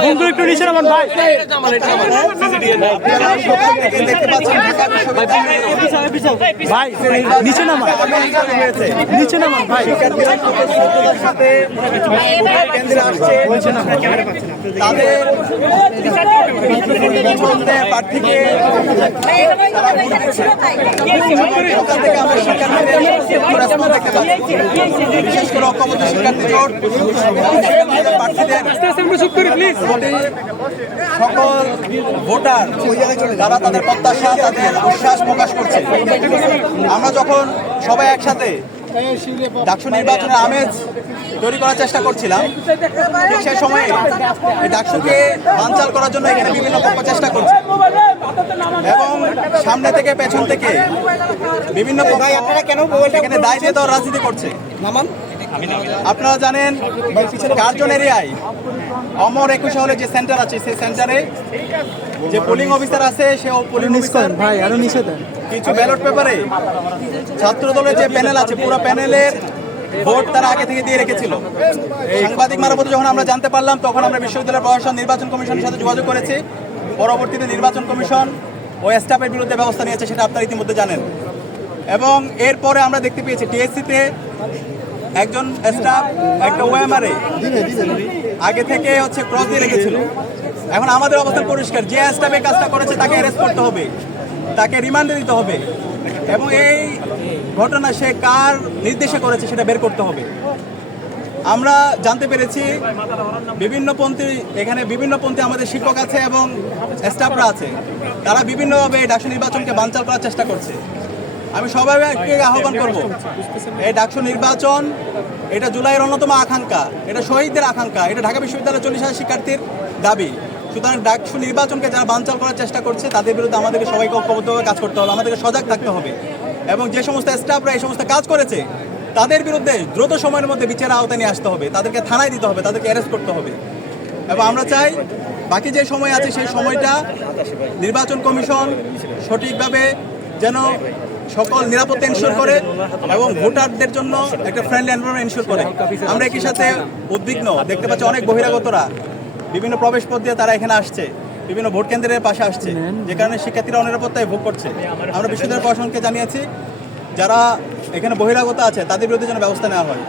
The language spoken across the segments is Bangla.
বন্ধু, একটু নিচে নামান, ভাই। ভাই, নিচে নামান। নিচে নামান, ভাই। বিশেষ করে ঐক্যবদ্ধ শিক্ষার্থী জোট প্রার্থীদের সকল ভোটার তারা তাদের প্রত্যাশা তাদের উচ্ছ্বাস প্রকাশ করছে। আমরা যখন সবাই একসাথে ডাকসু নির্বাচনের আমেজ তৈরি করার চেষ্টা করছিলাম ঠিক সেই সময়ে ডাকসুকে বানচাল করার জন্য এখানে বিভিন্ন পক্ষ চেষ্টা করছে। এবং সামনে থেকে পেছন থেকে বিভিন্ন পক্ষ এখানে দায় দিয়ে দেওয়ার রাজনীতি করছে। আপনারা জানেন কার্জন এরিয়ায়? অমর একুশে হলে যে সেন্টার আছে সেই সেন্টারে যে পোলিং অফিসার আছে সে পোলিং অফিসার ভাই আরও দেন কিছু ব্যালট পেপারে ছাত্র দলের যে প্যানেল আছে পুরো প্যানেলের ভোট তারা আগে থেকে দিয়ে রেখেছিল। সাংবাদিক মারফত যখন আমরা জানতে পারলাম তখন আমরা বিশ্ববিদ্যালয় প্রশাসন নির্বাচন কমিশনের সাথে যোগাযোগ করেছি। পরবর্তীতে নির্বাচন কমিশন ও স্টাফের বিরুদ্ধে ব্যবস্থা নিয়েছে সেটা আপনারা ইতিমধ্যে জানেন। এবং এরপরে আমরা দেখতে পেয়েছি টিএসসিতে একজন স্টাফ একটা ওয়েমারে আগে থেকে হচ্ছে ক্রস দিয়ে রেখেছিল। এখন আমাদের অবস্থান পরিষ্কার। যে স্টাফ কাজটা করেছে, তাকে অ্যারেস্ট করতে হবে। তাকে রিমান্ডে দিতে হবে। এবং এই ঘটনা সে কার নির্দেশে করেছে, সেটা বের করতে হবে। আমরা জানতে পেরেছি, বিভিন্ন পন্থী, এখানে বিভিন্ন পন্থী আমাদের শিক্ষক আছে এবং স্টাফরা আছে। তারা বিভিন্নভাবে ডাকসু নির্বাচনকে বানচাল করার চেষ্টা করছে। আমি সবাইকে আহ্বান করব। এই ডাকসু নির্বাচন, এটা জুলাইয়ের অন্যতম আকাঙ্ক্ষা, এটা শহীদদের আকাঙ্ক্ষা, এটা ঢাকা বিশ্ববিদ্যালয়ের চল্লিশ হাজার শিক্ষার্থীর দাবি। সুতরাং ডাকসু নির্বাচনকে যারা বানচাল করার চেষ্টা করছে, তাদের বিরুদ্ধে আমাদেরকে সবাইকে ঐক্যবদ্ধভাবে কাজ করতে হবে, আমাদেরকে সজাগ থাকতে হবে। এবং যে সমস্ত স্টাফরা এই সমস্ত কাজ করেছে, তাদের বিরুদ্ধে দ্রুত সময়ের মধ্যে বিচারের আওতায় নিয়ে আসতে হবে, তাদেরকে থানায় দিতে হবে, তাদেরকে অ্যারেস্ট করতে হবে। এবং আমরা চাই, বাকি যে সময় আছে, সেই সময়টা নির্বাচন কমিশন সঠিকভাবে যেন সকল নিরাপত্তা এনশোর করে এবং ভোটারদের জন্য একটা ফ্রেন্ডলি এনভারনমেন্ট এনশোর করে। আমরা একই সাথে উদ্বিগ্ন, দেখতে পাচ্ছি অনেক বহিরাগতরা। বিভিন্ন প্রবেশ পথ দিয়ে তারা এখানে আসছে, বিভিন্ন ভোট কেন্দ্রের পাশে আসছে, যে কারণে শিক্ষার্থীরা অনিরাপত্তায় ভোগ করছে। আমরা বিশ্ববিদ্যালয় প্রশাসনকে জানিয়েছি, যারা এখানে বহিরাগত আছে, তাদের বিরুদ্ধে যেন ব্যবস্থা নেওয়া হয়।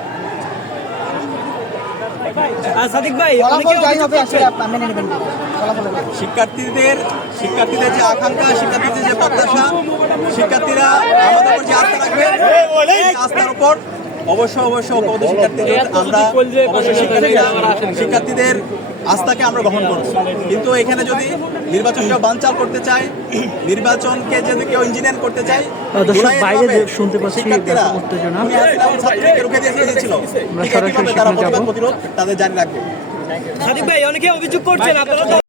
সাদিক ভাই শিক্ষার্থীদের শিক্ষার্থীদের যে আকাঙ্ক্ষা শিক্ষার্থীদের যে প্রত্যাশা শিক্ষার্থীরা আমাদের উপর যে আস্থা রাখবে আস্থার উপর অবশ্য অবশ্য পদ শিক্ষার্থীদের আমরা শিক্ষার্থীদের আস্থাকে আমরা গ্রহণ করব। কিন্তু এখানে যদি নির্বাচনকে বানচাল করতে চায় নির্বাচনকে যদি কেউ ইঞ্জিনিয়ার করতে চায় দর্শক, বাইরে শুনতে পাচ্ছি শিক্ষার্থীরা উত্তেজনা। রুখে দিয়ে দিয়েছিল তারা প্রতিরোধ তাদের জানি রাখবে। সাদিক ভাই অনেকে অভিযোগ করছেন আপনারা